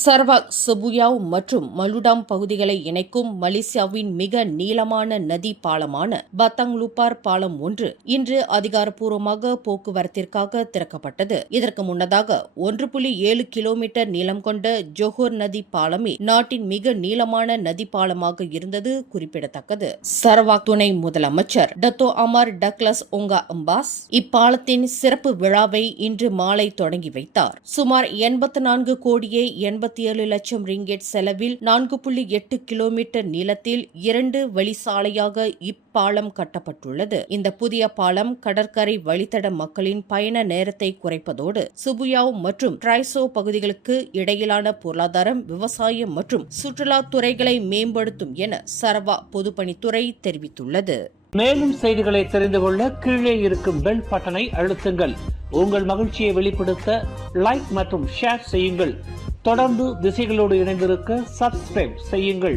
Sarawak, சபுயாவ் மற்றும் மலுடாம் பகுதிகளை இணைக்கும் மலேசியாவின் மிக நீளமான நதி பாலமான பத்தாங் லூபார் பாலம் ஒன்று இன்று அதிகாரப்பூர்வமாக போக்குவரத்திற்காக திறக்கப்பட்டது. இதற்கு முன்னதாக 1.7 கிலோமீட்டர் நீளம் கொண்ட ஜோஹர் நதி பாலமே நாட்டின் மிக நீளமான நதி பாலமாக இருந்தது குறிப்பிடத்தக்கது. சரவாக் துணை முதலமைச்சர் டத்தோ அமர் டக்ளஸ் ஒங்கா அம்பாஸ் இப்பாலத்தின் சிறப்பு விழாவை இன்று மாலை தொடங்கி வைத்தார். சுமார் 84 கோடியே 87 லட்சம் ரிங்கெட் செலவில் 4.8 கிலோமீட்டர் நீளத்தில் 2 வழிச்சாலையாக இப்பாலம் கட்டப்பட்டுள்ளது. இந்த புதிய பாலம் கடற்கரை வழித்தட மக்களின் பயண நேரத்தை குறைப்பதோடு சுபுயாவ் மற்றும் ட்ரைசோ பகுதிகளுக்கு இடையிலான பொருளாதாரம், விவசாயம் மற்றும் சுற்றுலா துறைகளை மேம்படுத்தும் என சரவா பொதுப்பணித்துறை தெரிவித்துள்ளது. மேலும் செய்திகளை தெரிந்து கொள்ள கீழே இருக்கும் பெல் பட்டனை அழுத்துங்கள். உங்கள் மகிழ்ச்சியை வெளிப்படுத்த லைக் மற்றும் ஷேர் செய்யுங்கள். தொடர்ந்து திசைகளோடு இணைந்திருக்க சப்ஸ்கிரைப் செய்யுங்கள்.